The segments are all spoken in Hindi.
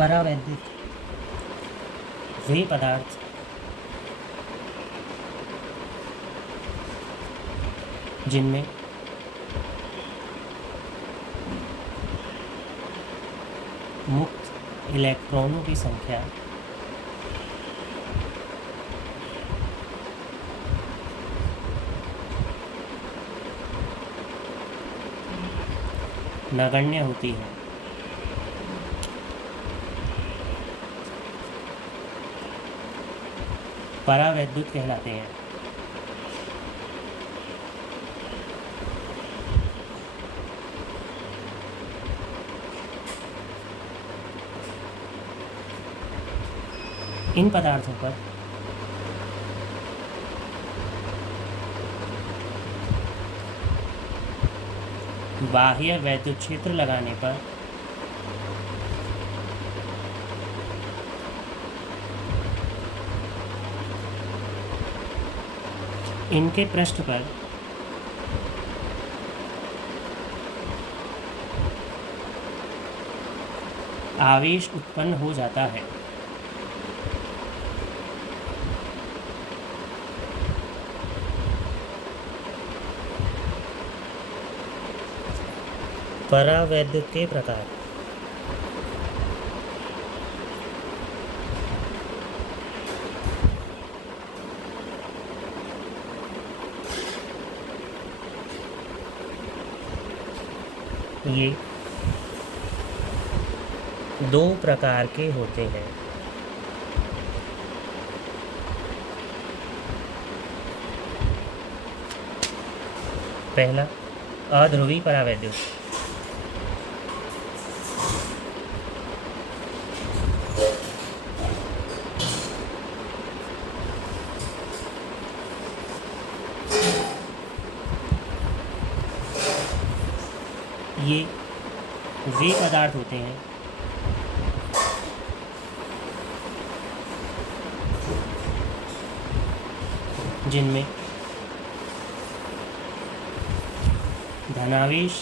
परावैद्युत वे पदार्थ जिनमें मुक्त इलेक्ट्रॉनों की संख्या नगण्य होती है, परावैद्युत कहलाते हैं। इन पदार्थों पर बाह्य वैद्युत क्षेत्र लगाने पर इनके पृष्ठ पर आवेश उत्पन्न हो जाता है। परावैद्युत के प्रकार ये दो प्रकार के होते हैं। पहला अध्रुवी परावैद्युत। ये वे पदार्थ होते हैं जिनमें धनावेश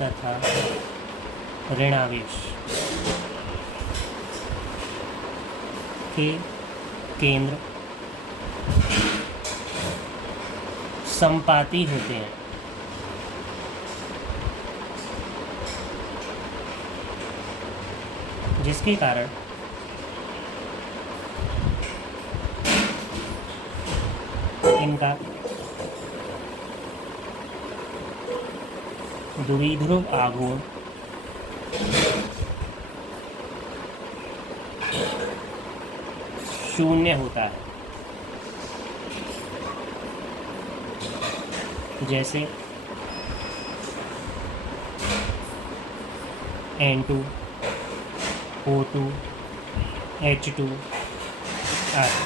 तथा ऋणावेश के केंद्र संपाती होते हैं। जिसके कारण इनका द्विध्रुव आघूर्ण शून्य होता है। जैसे N2, O2, H2 आदि।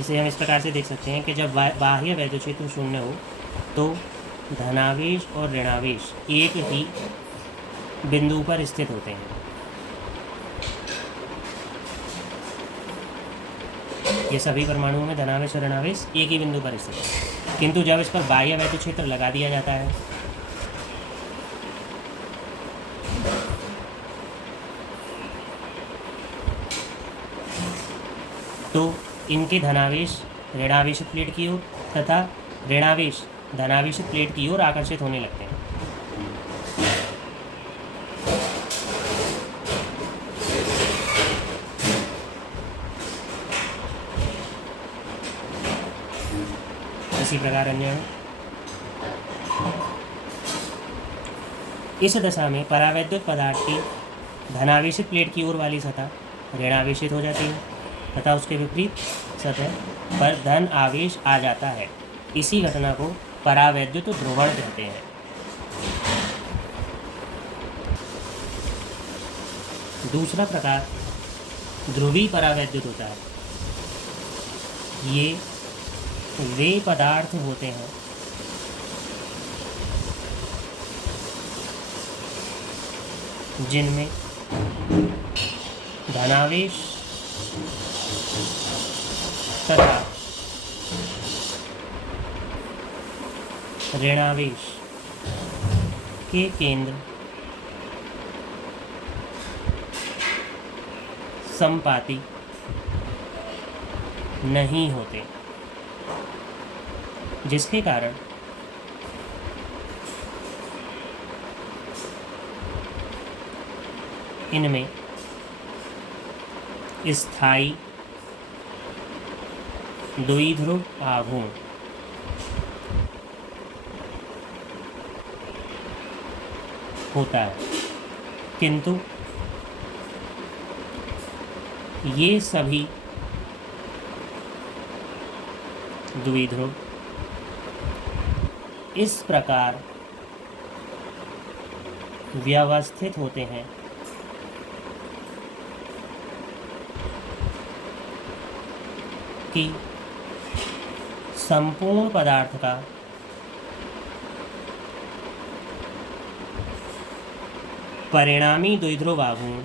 इसे हम इस प्रकार से देख सकते हैं कि जब बाह्य वैद्युत क्षेत्र शून्य हो तो धनावेश और ऋणावेश एक ही बिंदु पर स्थित होते हैं। ये सभी परमाणुओं में धनावेश और ऋणावेश एक ही बिंदु पर स्थित है। किंतु जब इस पर बाह्य वैद्युत क्षेत्र लगा दिया जाता है तो इनके धनावेश ऋणावेशित प्लेट की ओर तथा ऋणावेश धनावेशित प्लेट की ओर आकर्षित होने लगते हैं। इसी प्रकार अन्य इस दशा में परावैद्युत पदार्थ की धनावेशित प्लेट की ओर वाली सतह ऋणावेशित हो जाती है तथा उसके विपरीत सतह पर धन आवेश आ जाता है। इसी घटना को परावैद्युत ध्रुवण कहते हैं। दूसरा प्रकार ध्रुवी परावैद्युत होता है। ये वे पदार्थ होते हैं जिनमें धनावेश तथा ऋणावेश के केंद्र समपाती नहीं होते, जिसके कारण इनमें स्थायी द्विध्रुव आघूर्ण होता है, किंतु ये सभी द्विध्रुव इस प्रकार व्यवस्थित होते हैं कि संपूर्ण पदार्थ का परिणामी द्विध्रुव आघूर्ण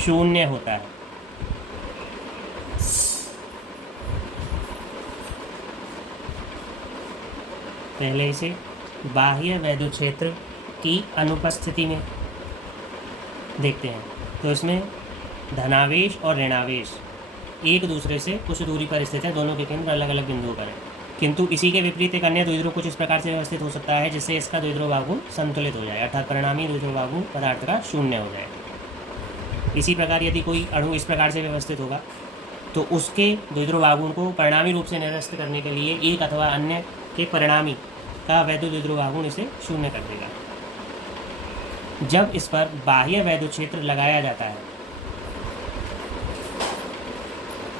शून्य होता है। पहले इसे बाह्य वैद्युत क्षेत्र की अनुपस्थिति में देखते हैं। तो इसमें धनावेश और ऋणावेश एक दूसरे से कुछ दूरी पर स्थित है, दोनों के केंद्र अलग अलग बिंदुओं पर है, किंतु इसी के विपरीत एक अन्य द्विध्रुव कुछ इस प्रकार से व्यवस्थित हो सकता है जिससे इसका द्विध्रुव आघूर्ण संतुलित हो जाए, अर्थात परिणामी द्विध्रुव आघूर्ण पदार्थ का शून्य हो जाए। इसी प्रकार यदि कोई अणु इस प्रकार से व्यवस्थित होगा तो उसके द्विध्रुव आघूर्ण को परिणामी रूप से निरस्त करने के लिए एक अथवा अन्य के परिणामी का वैद्युत द्विध्रुव आघूर्ण इसे शून्य कर देगा। जब इस पर बाह्य वैद्युत क्षेत्र लगाया जाता है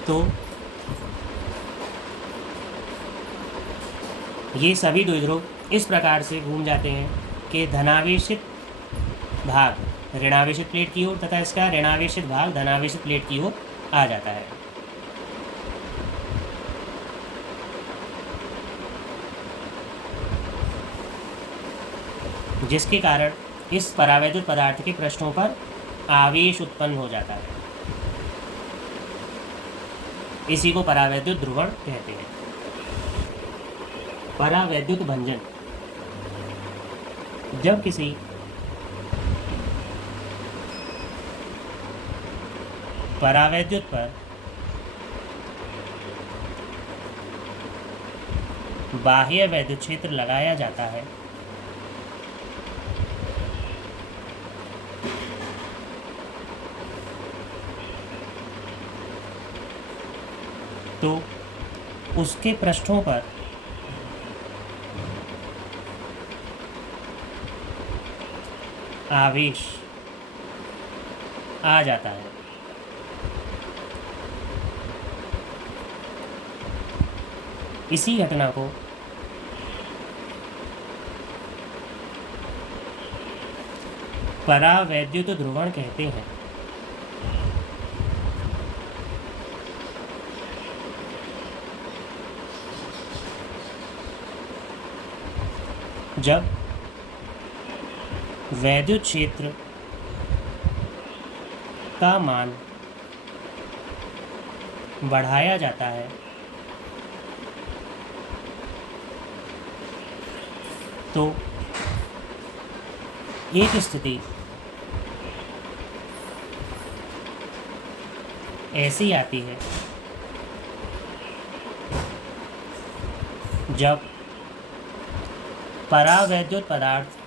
तो ये सभी द्विध्रुव इस प्रकार से घूम जाते हैं कि धनावेशित भाग ऋणावेशित प्लेट की ओर तथा इसका ऋणावेशित भाग धनावेशित प्लेट की ओर आ जाता है। जिसके कारण इस परावैद्युत पदार्थ के पृष्ठों पर आवेश उत्पन्न हो जाता है। इसी को परावैद्युत ध्रुवण कहते हैं। परावैद्युत भंजन जब किसी परावैद्युत पर बाह्य वैद्युत क्षेत्र लगाया जाता है तो उसके पृष्ठों पर आवेश आ जाता है। इसी घटना को परावैद्युत ध्रुवण कहते हैं। जब वैद्युत क्षेत्र का मान बढ़ाया जाता है तो एक स्थिति ऐसी आती है जब परावैद्युत पदार्थ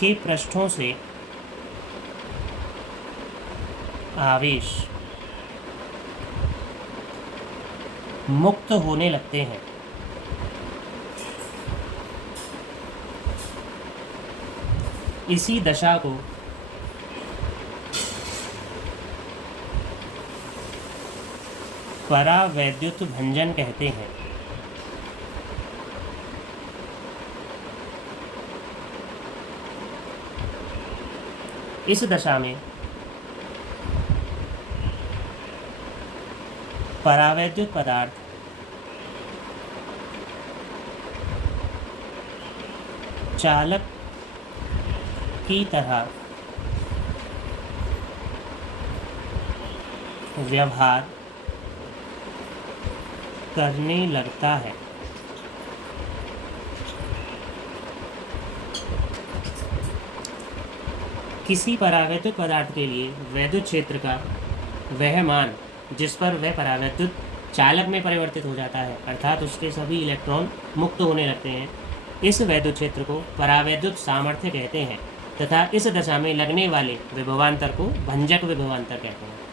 के पृष्ठों से आवेश मुक्त होने लगते हैं। इसी दशा को परावैद्युत भंजन कहते हैं। इस दशा में परावैद्युत पदार्थ चालक की तरह व्यवहार करने लगता है। किसी परावैद्युत पदार्थ के लिए वैद्युत क्षेत्र का वह मान जिस पर वह परावैद्युत चालक में परिवर्तित हो जाता है, अर्थात उसके सभी इलेक्ट्रॉन मुक्त होने लगते हैं, इस वैद्युत क्षेत्र को परावैद्युत सामर्थ्य कहते हैं तथा इस दशा में लगने वाले विभवांतर को भंजक विभवांतर कहते हैं।